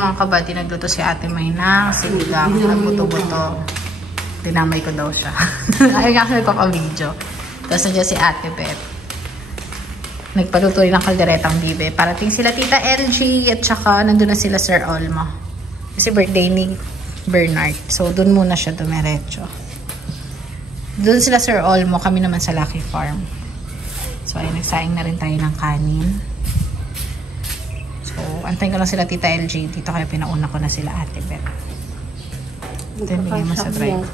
mga kabady, nagluto si Ate May ng sinigang na buto-buto. Dinamay ko daw siya. Ayaw nga ako nagpapabidyo. Tapos nandiyan si Ate Beth. Nagpaluto rin ng kalderetang bibe. Parating sila Tita LG at saka nandun na sila Sir Olmo. Kasi birthday ni Bernard. So, dun muna siya dumiretso. Dun sila Sir Olmo, kami naman sa Lucky Farm. So, ay nagsaing na rin tayo ng kanin. So, antayin ko lang sila Tita LG. Dito kaya pinauna ko na sila Ate Beth. Ito yung bigay mo sa driver.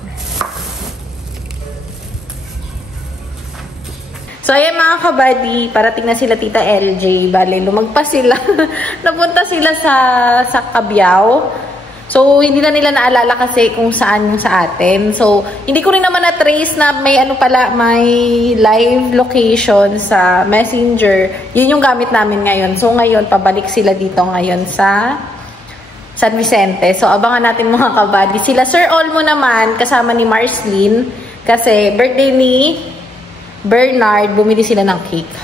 So, ayan mga kabady, parating na sila Tita LJ. Bale, lumagpas sila. Napunta sila sa Cabiao. So, hindi na nila naalala kasi kung saan yung sa atin. So, hindi ko rin naman na-trace na may may live location sa Messenger. Yun yung gamit namin ngayon. So, ngayon, pabalik sila dito ngayon sa San Vicente. So, abangan natin mga kabady. Sila Sir Olmo naman, kasama ni Marceline. Kasi, birthday ni Bernard, bumili sila ng cake.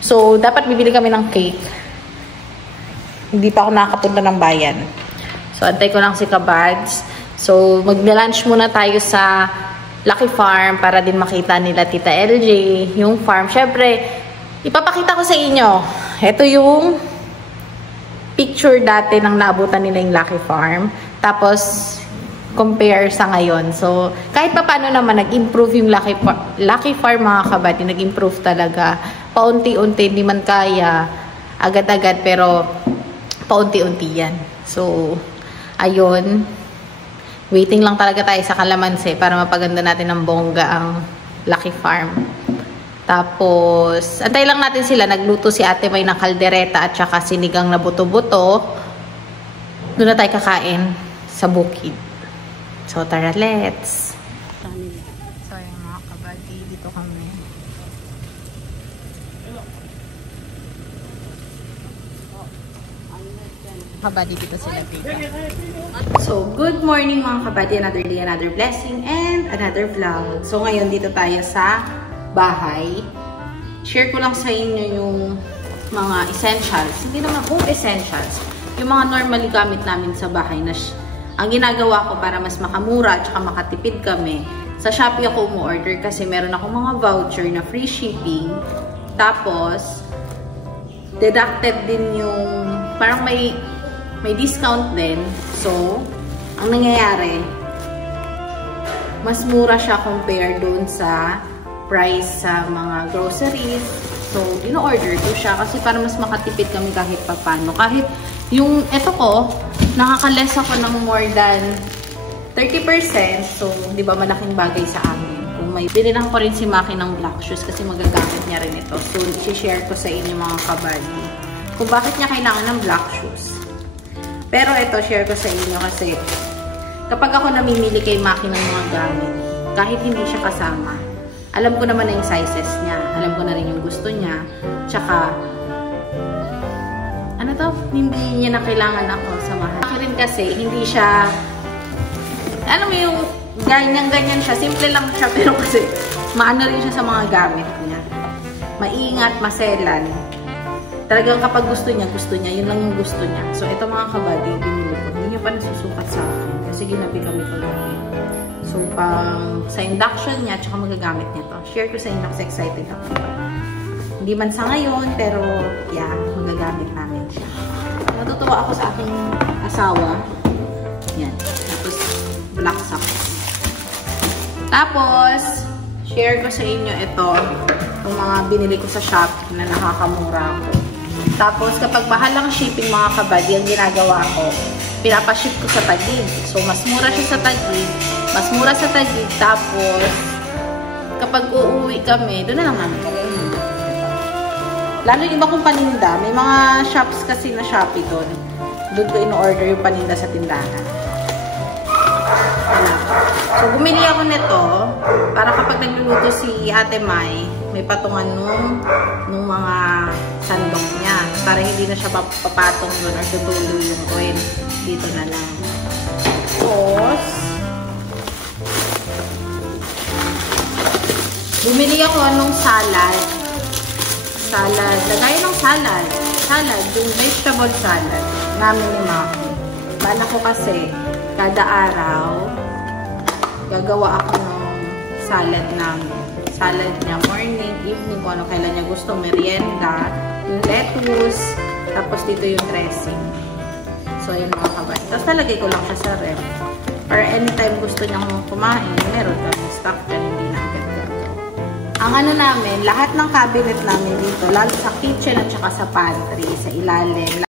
So, dapat bibili kami ng cake. Hindi pa ako nakakapunta ng bayan. So, antay ko lang si Kabads. So, mag-lunch muna tayo sa Lucky Farm para din makita nila Tita LJ, yung farm. Syempre, ipapakita ko sa inyo. Ito yung picture dati nang naabutan nila yung Lucky Farm. Tapos, compare sa ngayon. So, kahit pa paano naman, nag-improve yung Lucky Farm mga kabady. Nag-improve talaga. Paunti-unti, hindi man kaya agad-agad, pero paunti-unti yan. So, ayun. Waiting lang talaga tayo sa Kalamansi para mapaganda natin ng bongga ang Lucky Farm. Tapos, antay lang natin sila. Nagluto si Ate May ng kaldereta at saka sinigang na buto-buto. Doon na tayo kakain sa bukid. So, tara, let's. So, yung mga kabady, dito kami. Kabady, dito sila dito. So, good morning mga kabady. Another day, another blessing, and another vlog. So, ngayon, dito tayo sa bahay. Share ko lang sa inyo yung mga essentials. Hindi naman home essentials. Yung mga normally gamit namin sa bahay na ang ginagawa ko para mas makamura at saka makatipid kami, sa Shopee ako umu-order kasi meron ako mga voucher na free shipping. Tapos, deducted din yung, parang may discount din. So, ang nangyayari, mas mura siya compare doon sa price sa mga groceries. So, ino-order ko siya kasi para mas makatipid kami kahit papano. Kahit yung, eto ko, nakaka-less ako ng more than 30%. So, di ba, malaking bagay sa amin. Kung may, binilang ko rin si Maki ng black shoes kasi magagamit niya rin ito. So, i-share ko sa inyo mga kabady kung bakit niya kailangan ng black shoes. Pero ito, share ko sa inyo kasi kapag ako namimili kay Maki ng mga gamit, kahit hindi siya kasama, alam ko naman na yung sizes niya. Alam ko na rin yung gusto niya. Tsaka, ano to? Hindi niya na kailangan ako samahan. Ako rin kasi, hindi siya, alam mo yung ganyan siya. Simple lang siya, pero kasi maano rin siya sa mga gamit niya. Maingat, maselan. Talagang kapag gusto niya, yun lang yung gusto niya. So, ito mga kabady, binili ko. Hindi niya pa nasusukat sa akin. Kasi ginabi kami kagabi. So, pang sa induction niya, tsaka magagamit niya to. Share ko sa inyo kasi excited ako. Hindi man sa ngayon, pero yeah, magagamit namin siya. Natutuwa ako sa aking asawa. Yan. Tapos, black socks. Tapos, share ko sa inyo ito. Yung mga binili ko sa Shopee na nakakamura ako. Tapos, kapag mahal ang shipping mga kabady, ang ginagawa ko, pinapaship ko sa Taguig. So, mas mura siya sa Taguig. Mas mura sa Taguig. Tapos, kapag uuwi kami, doon na lang namin kami. Lalo yung iba kong paninda. May mga shops kasi na Shopee doon. Doon ko in-order yung paninda sa tindahan. So, bumili ako nito para kapag nagluluto si Ate May, may patungan nung mga sandok niya. Para hindi na siya papatong doon or tutulo yung oil. Dito na lang. Tapos, bumili ako nung salad. Lagay ng salad. Yung vegetable salad. Namin ni Maki. Bala ko kasi, kada araw, gagawa ako ng salad namin. Salad niya, morning, evening, kung ano kailan niya gusto, merienda, yung lettuce, tapos dito yung dressing. So, yun mga kabady. Tapos nalagay ko lang siya sa ref. Or anytime gusto niyang kumain, meron kami stock dyan, hindi na agad ganito. Ang ano namin, lahat ng cabinet namin dito, lalo sa kitchen at saka sa pantry, sa ilalim,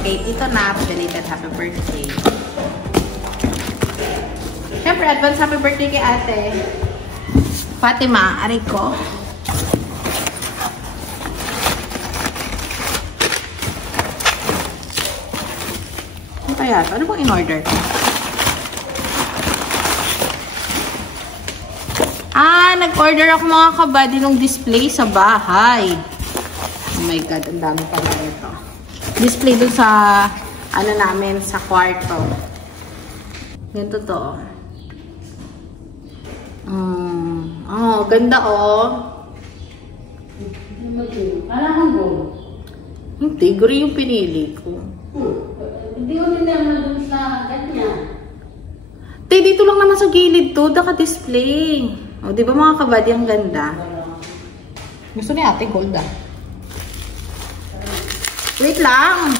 kay Tito Nap, belated happy birthday. Siyempre, advance happy birthday kay ate Fatima, aray ko. Ano kaya ito? Ano bang in-order ko? Nag-order ako mga kabady ng display sa bahay. Oh my God, ang dami pala ito. Display dun sa, ano namin, sa kwarto. Ganito to. Oh, ganda oh. Alam mo? Hindi, guri yung pinili ko. Hindi ko din naman dun sa ganyan. Dito lang naman sa gilid to, naka-display. O, di ba mga kabady, ang ganda? Gusto ni ate gold ah. Wait lang.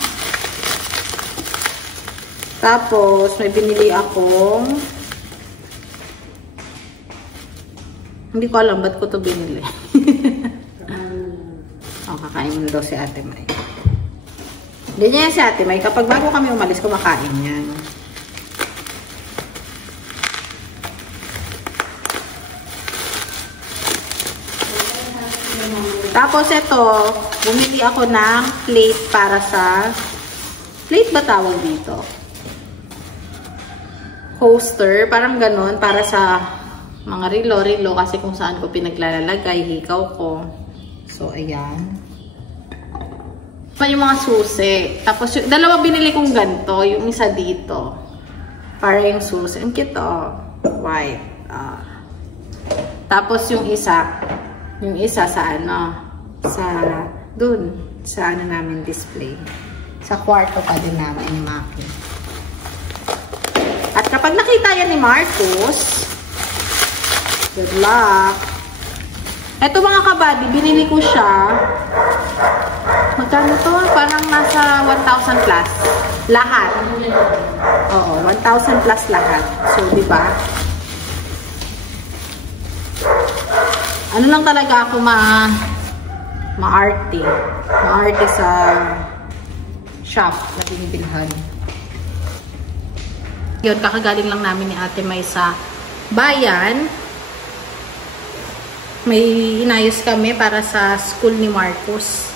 Tapos, may binili akong... Hindi ko alam ba't ko to binili. O, kakain mo na daw si ate May. Hindi niya yan si ate May. Kapag bago kami umalis, kumakain yan. Tapos ito, bumili ako ng plate para sa... Plate ba tawag dito? Coaster, parang ganon, para sa mga rilo-rilo kasi kung saan ko pinaglalagay, hikaw ko. So, ayan. Pa yung mga susi. Tapos, yung dalawa binili kong ganito, yung isa dito. Para yung susi. Ang cute, oh. White. Tapos, yung isa sa ano, dun, sa ano namin display. Sa kwarto pa din namin ni Maki. At kapag nakita yan ni Marcos, Good luck. Ito mga kabady, binili ko siya. Magkano to? Parang nasa 1,000 plus. Lahat. Oo, 1,000 plus lahat. So, di ba? Ano lang talaga ako maarte. Maarte sa shop na binibilhan. Yun, kakagaling lang namin ni Ate May sa bayan. May inayos kami para sa school ni Marcos.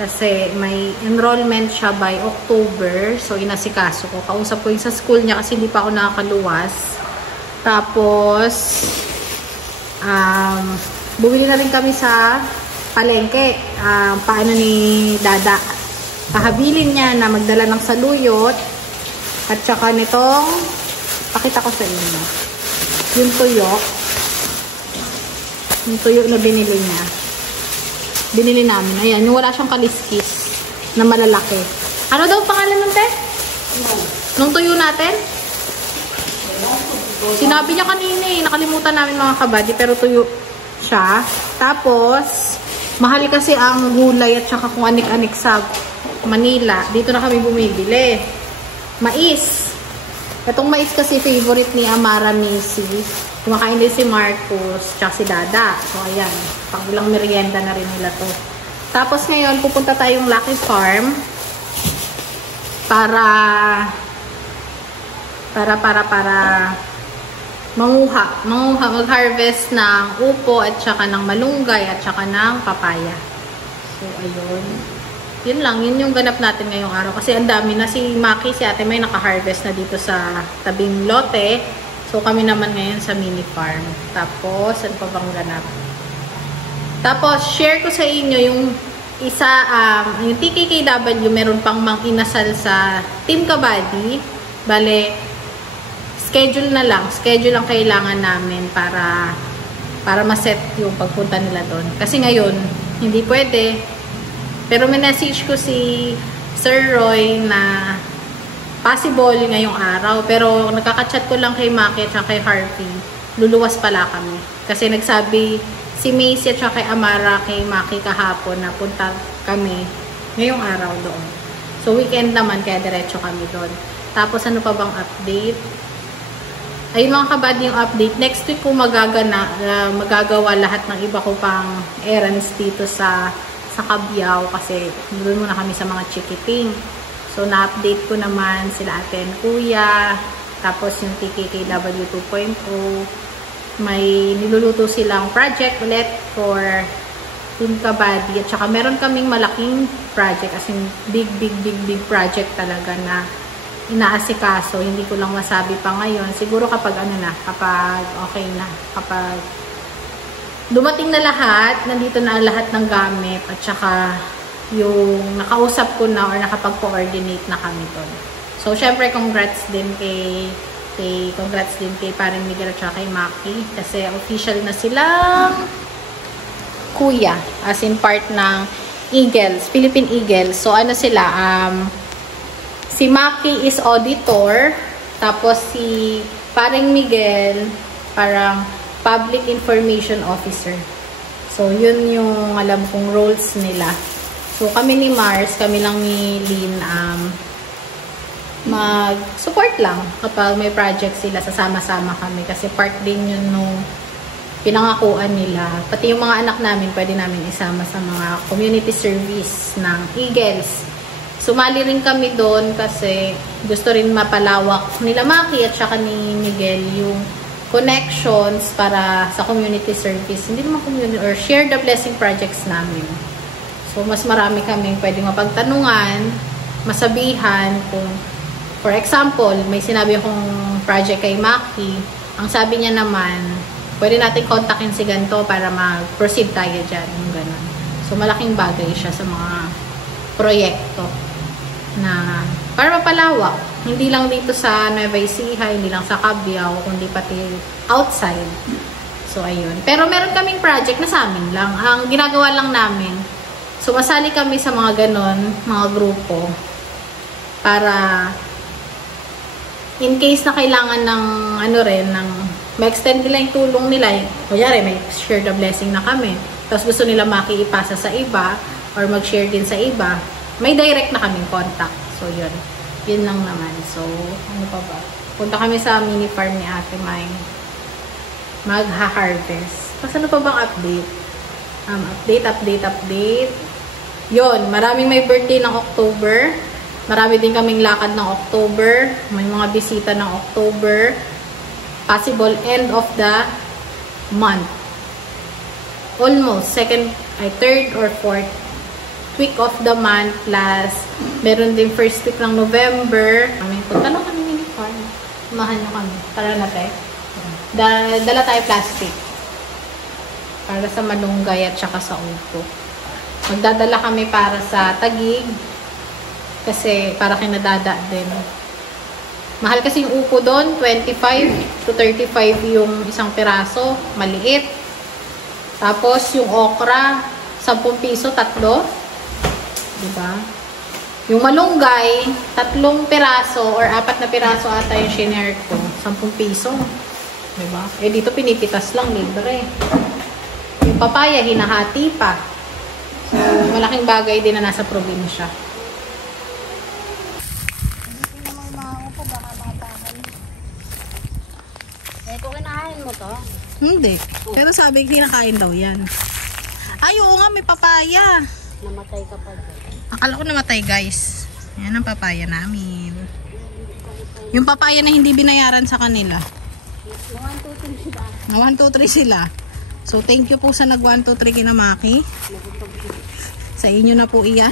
Kasi may enrollment siya by October. So, inasikaso ko. Kausap ko yung sa school niya kasi hindi pa ako nakakaluwas. Tapos, bumili na rin kami sa palengke. Paano ni Dada. Pahabilin niya na magdala ng saluyot. At saka nitong, pakita ko sa inyo. Yung tuyok. Yung tuyok na binili niya. Binili namin. Ayan, yung wala siyang kaliskis na malalaki. Ano daw pangalan nun, te? Nung tuyo natin? Sinabi niya kanina eh. Nakalimutan namin mga kabady, pero tuyo siya. Tapos, mahal kasi ang gulay at saka kung anik-anik sa Manila. Dito na kami bumibili. Mais. Itong mais kasi favorite ni Amara Missy. Kumakain din si Marcos, tsaka si Dada. So, ayan. Pang-ilang merienda na rin nila to. Tapos ngayon, pupunta tayong Lucky Farm para mag-harvest ng upo at saka ng malunggay at saka ng papaya. So, ayun. Yun lang. Yun yung ganap natin ngayong araw. Kasi ang dami na si Maki, si Ate May naka-harvest na dito sa tabing lote. So, kami naman ngayon sa mini farm. Tapos, ano pa bang ganap? Tapos, share ko sa inyo yung isa, yung TKKW, meron pang mang-inasal sa Team Kabady. Bale, schedule na lang. Schedule ang kailangan namin para ma-set yung pagpunta nila doon. Kasi ngayon, hindi pwede. Pero may message ko si Sir Roy na possible ngayong araw. Pero nakaka-chat ko lang kay Maki at kay Harvey. Luluwas pala kami. Kasi nagsabi si Macy at kay Amara kay Maki kahapon na punta kami ngayong araw doon. So weekend naman kaya diretso kami doon. Tapos ano pa bang update? Ayun mga kabady yung update. Next week ko magagawa lahat ng iba ko pang errands dito sa Cabiao kasi doon muna kami sa mga chikiting. So, na-update ko naman sila Ate and Kuya. Tapos, yung TKKW 2.0. May niluluto silang project ulit for Team Kabady. At saka, meron kaming malaking project. As in, big project talaga na inaasikaso. Hindi ko lang masabi pa ngayon. Siguro kapag kapag okay na. Kapag dumating na lahat, nandito na lahat ng gamit. At saka, yung nakausap ko na or nakapag-coordinate na kami doon. So, syempre, congrats din kay paring Miguel at kay Maki kasi official na silang kuya as in part ng Eagles, Philippine Eagles. So, ano sila, si Maki is auditor, tapos si paring Miguel parang public information officer. So, yun yung alam kong roles nila. So, kami ni Mars, kami lang ni Lynn, mag-support lang kapag may project sila, sasama-sama kami. Kasi part din yun nung pinangakuan nila. Pati yung mga anak namin, pwede namin isama sa mga community service ng Eagles. Sumali rin kami doon kasi gusto rin mapalawak nila Maki at saka ni Miguel yung connections para sa community service. Hindi naman community, or share the blessing projects namin. So, mas marami kaming pwedeng mapagtanungan, masabihan kung, for example, may sinabi akong project kay Maki, ang sabi niya naman, pwede natin kontakin si ganito para mag-proceed tayo dyan, yung ganun. So, malaking bagay siya sa mga proyekto na para mapalawak. Hindi lang dito sa Nueva Ecija, hindi lang sa Cabiao, kundi pati outside. So, ayun. Pero meron kaming project na sa amin lang. Ang ginagawa lang namin, sumasali kami sa mga ganon, mga grupo, para in case na kailangan ng ma-extend nila yung tulong nila. Kunyari, may share the blessing na kami. Tapos gusto nila makiipasa sa iba or mag-share din sa iba. May direct na kaming contact. So, yun. Yun lang naman. So, ano pa ba? Punta kami sa mini farm ni Ate May. Magha-harvest. Tapos ano pa bang update? Update. Yun. Maraming may birthday ng October. Marami din kaming lakad ng October. May mga bisita ng October. Possible end of the month. Almost. Third or fourth week of the month. Plus, meron din first week ng November. Punta na kami mini farm. Samahan nyo kami. Tara na tayo. Dala tayo plastic. Para sa malunggay at saka sa upo. Magdadala kami para sa Taguig. Kasi para kinadada din. Mahal kasi yung upo doon. 25 to 35 yung isang piraso. Maliit. Tapos yung okra, 10 piso, 3. Diba? Yung malunggay, 3 piraso or 4 na piraso ata yung shinare ko. 10 piso. Diba? Eh dito pinipitas lang, libre. Yung papaya, hinahati pa. So, malaking bagay din na nasa probinsya. Kung kinahain mo to? Hindi. Pero sabi, kinakain daw yan. Ay, oo nga, may papaya. Namatay ka pa dyan. Akala ko namatay, guys. Yan ang papaya namin. Yung papaya na hindi binayaran sa kanila. 1, 2, 3 sila. So, thank you po sa nag 1, 2, 3 kina Maki. Sa inyo na po iyan.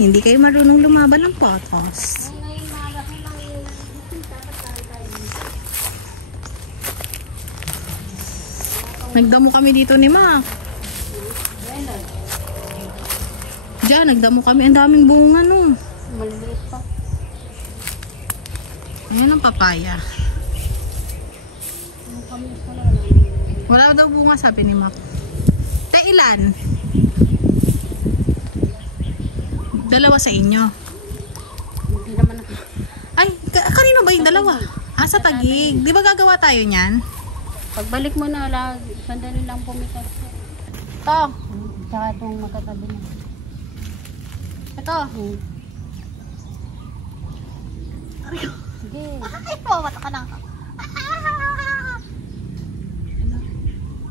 Hindi kayo marunong lumaban ng potos. Nagdamo kami dito ni Mac. Diyan, nagdamo kami. Ang daming bunga, no. Maliit pa. Ayan ang papaya. Wala daw bunga, sabi ni Mac. Ilan? 2 sa inyo. Hindi naman ako. Ay, kanino ba yung 2? Sa Taguig. Di ba gagawa tayo niyan? Pagbalik mo na, sandali lang pumitas. Ito. Tsaka itong magkatabi na. Ito. Sige. Ay, mawata ka na.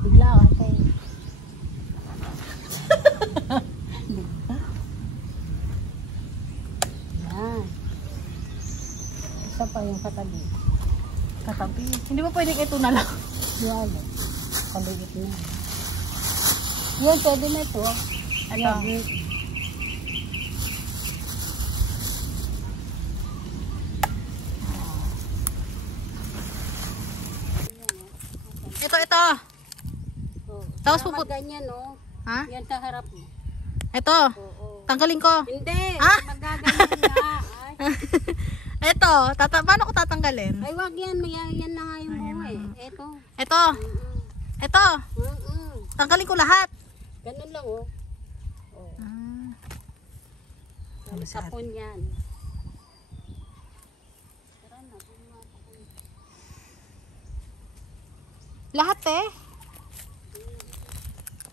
Bigla ka tayo. Yan. Isa pa yung katabi. Katabi. Hindi ba pwedeng ito na lang? Yan. Kaliit na. Yan, pwede na ito. Ano? Ito. Tapos puput. Ganyan, no? Ha? Yan sa harap mo. Ito. Oo. Tanggalin ko. Hindi. Ha? Magaganyan na. Ay. Ito. Paano ko tatanggalin? Ay, wag yan. Yan na nga yung bunga eh. Ito. Ito. Ito. Tanggalin ko lahat. Ganun lang, oh. Sapon yan. Lahat eh.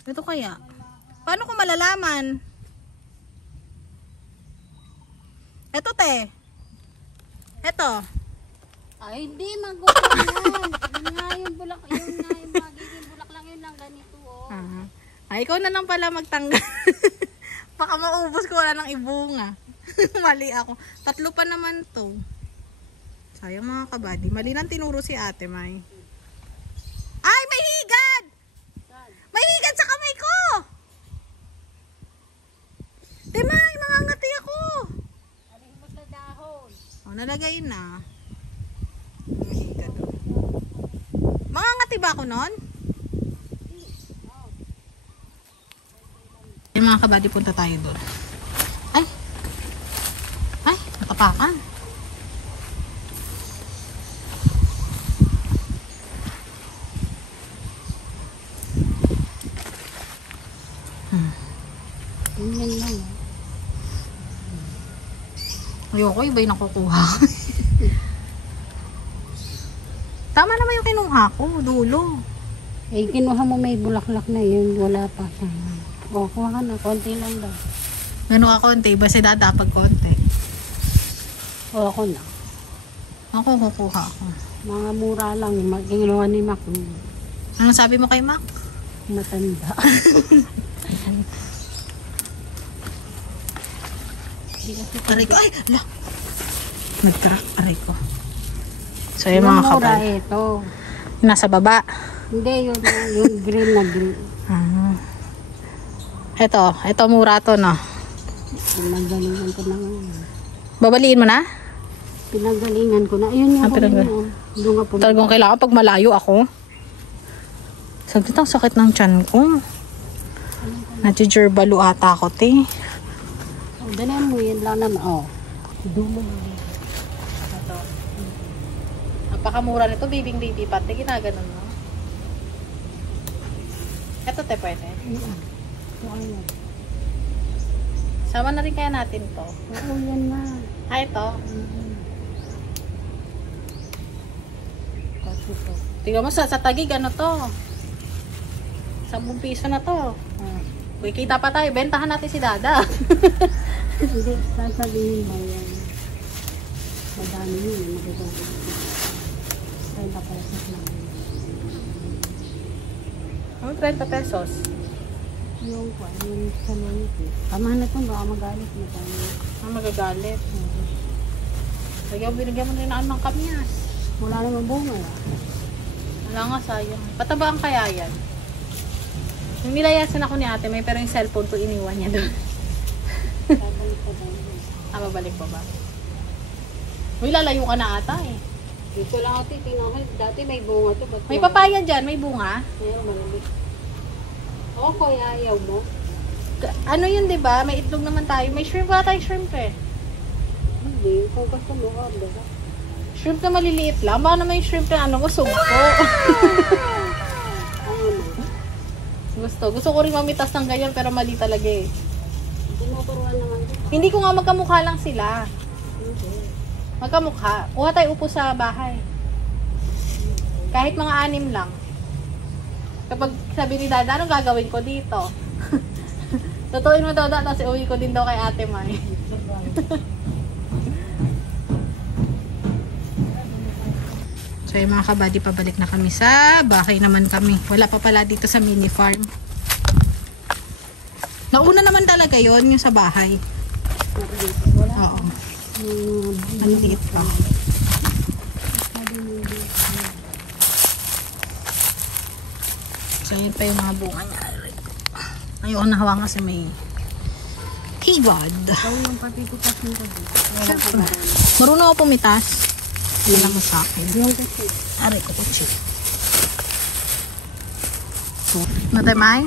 Ito kaya. Paano ko malalaman? Ito te. Ito. Ay, hindi. Mag-upo yan. Yun nga yung bulak. Yun nga yung magiging bulak lang yun lang. Ganito, oh. Ay, ikaw na lang pala magtanggal. Baka maubos ko wala ng ibunga. Mali ako. 3 pa naman to. Sayang mga kabady. Mali nang tinuro si Ate May. Ay, may higad! May higad sa kamay ko! Temay, mangangati ako! Aling mo sa dahon. Nalagay na. May higad. Mangangati ba ako nun? Yung mga kabady, punta tayo doon. Ay! Ay, nakapakan. Ganyan lang. Ayoko, iba yung nakukuha. Tama naman yung kinuha ko, dulo. Eh, kinuha mo may bulaklak na yun. Wala pa siya. O, kuha ka na. Konti lang daw. Gano'n ka konti? Basta dadapag konti. O, ako na. Ako, kukuha ako. Mga mura lang. Kinuha ni Mac. Anong sabi mo kay Mac? Matanda. Aray ko, ay! Ala! Nag-crack, aray ko. So, yung mga mura kabal. ito. Nasa baba. Hindi, yung green na green. Ito mura to, no? Pinagalingan ko na nga. Babaliin mo na? Pinagalingan ko na. Ayun yung doon nga po. Talagang kailangan pag malayo ako. Sabi ang sakit ng tiyan ko. Nati-jerbalo ata ako, te. O, dali mo yan lang naman. O, dulo mo. Ito. Napakamura nito, baby pati. Ginaganon mo. Ito, te, pwede. Sama na rin kaya natin to. Oo, yan na. Ito. Tingnan mo sa tagig, ano to? 10 piso na to. Uy, kita pa tayo. Bentahan natin si Dada. Hindi, sasabihin mo yan. Madami yun. Magagawa. 30 pesos lang. Ano 30 pesos? Yung sa longke. Tama na ito, baka magalit. Magagalit. Binigyan mo rin ng kamyas. Wala naman bunga. Wala nga, sayang. Patabaan kaya yan? Yung nilayasan ako ni ate, may pero yung cellphone ko iniwan niya doon. Mabalik pa ba? Uy, lalayo ka na ata eh. Dito lang ako titingnan. Dati may bunga to. May papaya dyan, may bunga. Ayaw, malamig. Oo, kuya, ayaw mo. Ano yun, diba? May itlog naman tayo. May shrimp ba tayo shrimp eh? Hindi, kung gusto mo, order ka. Shrimp na maliliit lang. Baka naman yung shrimp na ano ko, sumpo. Gusto ko rin mamitas ng ganyan pero mali talaga eh. Tinuturuan naman dito. Hindi ko nga magkamukha lang sila. Okay. Magkamukha. Kuha tayo upo sa bahay. Kahit mga 6 lang. Kapag sabi ni Dada, anong gagawin ko dito? Tutuin mo daw Dada, tapos uwi ko din daw kay Ate Mai. So yung mga kabady, pabalik na kami sa bahay naman kami. Wala pa pala dito sa mini farm. Nauna naman talaga yon yung sa bahay. Oo. Ang liit pa. So yun pa yung mga bunga niya. Ayoko na hawa kasi may higad. Yung patikutas mo ka dito. Marunong ako pumitas. Wala mo sa akin. Yung kasi. Aray ko kutsi. Matamay?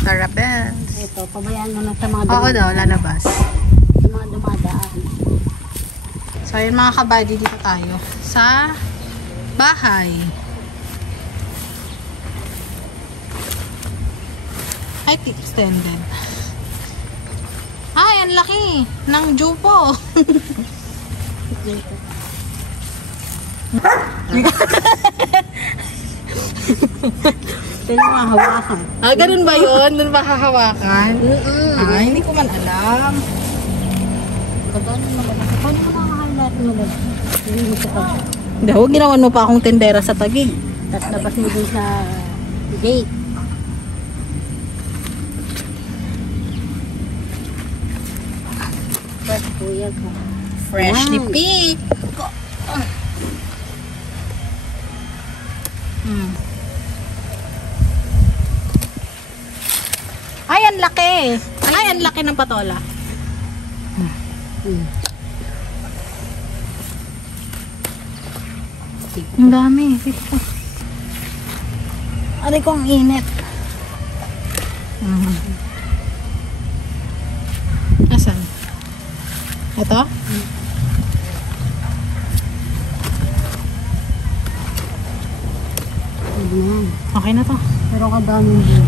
Parabens. Ito, pabayaan mo na sa mga Oo daw, lalabas. Sa mga dumadaan. So yun mga kabady, dito tayo sa bahay. Ay, extended. Ay, ang laki ng jupo. Ito yung mga hawakan. Ganun ba yun? Doon ba hahawakan? Hindi ko man alam. Kagano naman. Paano mo nakaka-highlight mo na? Hindi mo sa pag. Hindi, huwag ginawan mo pa akong tendera sa tagig. Tapos labas mo dun sa gate. Fresh kuya ko. Freshly picked. Ay, ang laki. Ay, ang laki ng patola. Ang dami. Aray ko, ang init. Asan? Ito? Ayan. Okay na to. Pero kadami din.